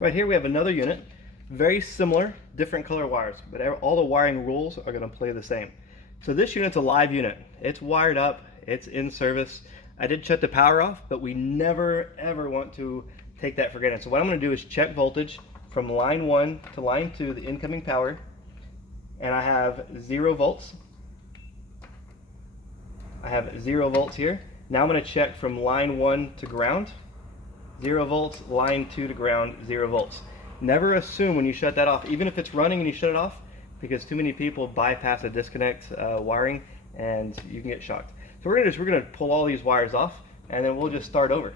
Right here we have another unit, very similar, different color wires, but all the wiring rules are going to play the same. So this unit's a live unit. It's wired up, it's in service. I did shut the power off, but we never ever want to take that for granted. So what I'm going to do is check voltage from line 1 to line 2, the incoming power, and I have 0 volts. I have 0 volts here. Now I'm going to check from line 1 to ground. 0 volts, line 2 to ground, 0 volts. Never assume when you shut that off, even if it's running and you shut it off, because too many people bypass a disconnect wiring and you can get shocked. So we're gonna pull all these wires off and then we'll just start over.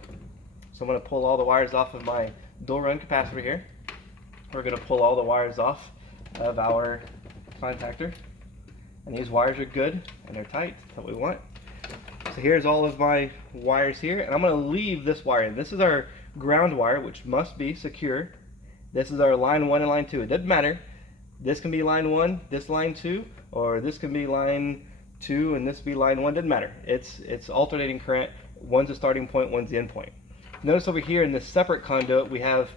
So I'm gonna pull all the wires off of my dual run capacitor here. We're gonna pull all the wires off of our contactor. And these wires are good and they're tight, that's what we want. So here's all of my wires here, and I'm going to leave this wire in. This is our ground wire, which must be secure. This is our line 1 and line 2. It doesn't matter. This can be line 1, this line 2, or this can be line 2 and this be line 1. Doesn't matter. It's alternating current. One's the starting point, one's the end point. Notice over here in this separate conduit we have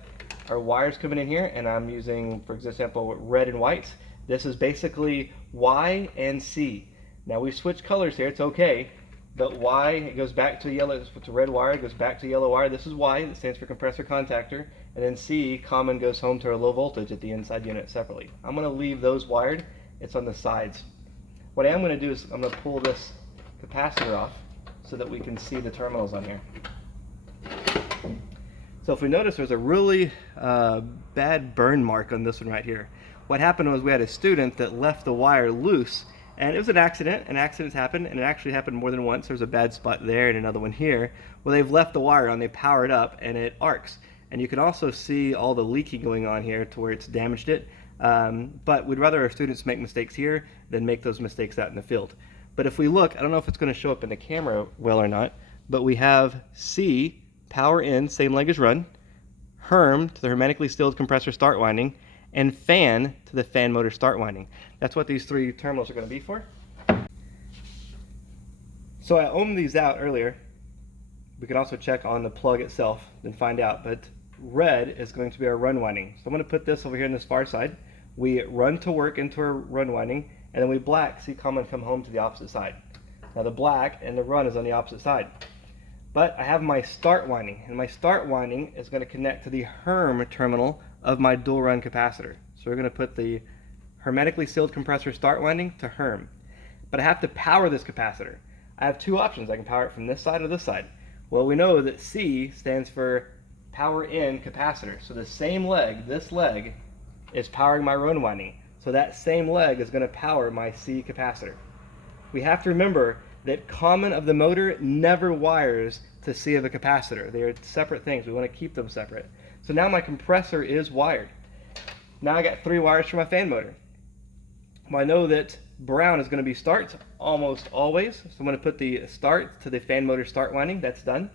our wires coming in here, and I'm using, for example, red and white. This is basically Y and C. Now we switch colors here. It's okay. But Y, it goes back to yellow, it's a red wire, it goes back to yellow wire. This is Y, that stands for compressor contactor. And then C, common, goes home to our low voltage at the inside unit separately. I'm going to leave those wired. It's on the sides. What I am going to do is I'm going to pull this capacitor off so that we can see the terminals on here. So if we notice, there's a really bad burn mark on this one right here. What happened was we had a student that left the wire loose. And it was an accident, and accidents happen, and it actually happened more than once. There's a bad spot there and another one here where they've left the wire on, they power it up, and it arcs. And you can also see all the leaking going on here to where it's damaged it. But we'd rather our students make mistakes here than make those mistakes out in the field. But if we look, I don't know if it's going to show up in the camera well or not, but we have C, power in, same leg as run, Herm to the hermetically sealed compressor start winding, and fan to the fan motor start winding. That's what these 3 terminals are going to be for. So I ohmed these out earlier. We can also check on the plug itself and find out, but red is going to be our run winding. So I'm going to put this over here on this far side. We run to work into our run winding, and then we black, see common, come home to the opposite side. Now the black and the run is on the opposite side. But I have my start winding, and my start winding is going to connect to the Herm terminal of my dual run capacitor. So we're going to put the hermetically sealed compressor start winding to Herm. But I have to power this capacitor. I have 2 options. I can power it from this side or this side. Well, we know that C stands for power in capacitor. So the same leg, this leg, is powering my run winding. So that same leg is going to power my C capacitor. We have to remember that common of the motor never wires to C of a capacitor. They are separate things. We want to keep them separate. So now my compressor is wired. Now I got 3 wires for my fan motor. Well, I know that brown is going to be start almost always. So I'm going to put the start to the fan motor start winding. That's done.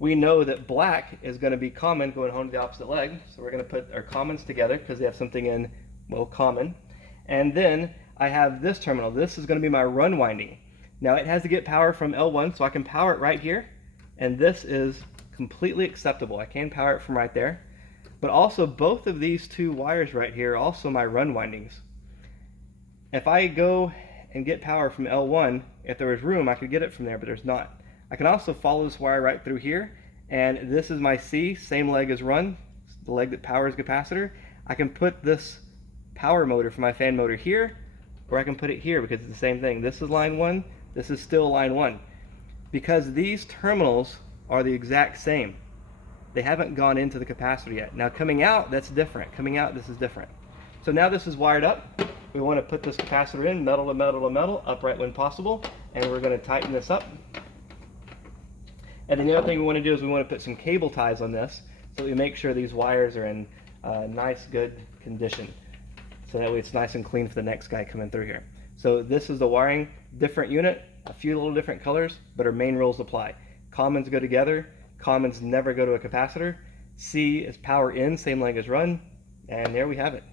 We know that black is going to be common going home to the opposite leg. So we're going to put our commons together because they have something in, well, common. And then I have this terminal. This is going to be my run winding. Now it has to get power from L1, so I can power it right here. And this is completely acceptable. I can power it from right there. But also both of these 2 wires right here are also my run windings. If I go and get power from L1, if there was room, I could get it from there, but there's not. I can also follow this wire right through here, and this is my C, same leg as run, the leg that powers capacitor. I can put this power motor for my fan motor here, or I can put it here because it's the same thing. This is line 1, this is still line 1. Because these terminals are the exact same. They haven't gone into the capacitor yet. Now coming out, that's different. Coming out, this is different. So now this is wired up. We want to put this capacitor in, metal to metal to metal, upright when possible, and we're going to tighten this up. And then the other thing we want to do is we want to put some cable ties on this so that we make sure these wires are in nice, good condition. So that way it's nice and clean for the next guy coming through here. So this is the wiring, different unit, a few little different colors, but our main rules apply. Commons go together, commons never go to a capacitor. C is power in, same leg as run, and there we have it.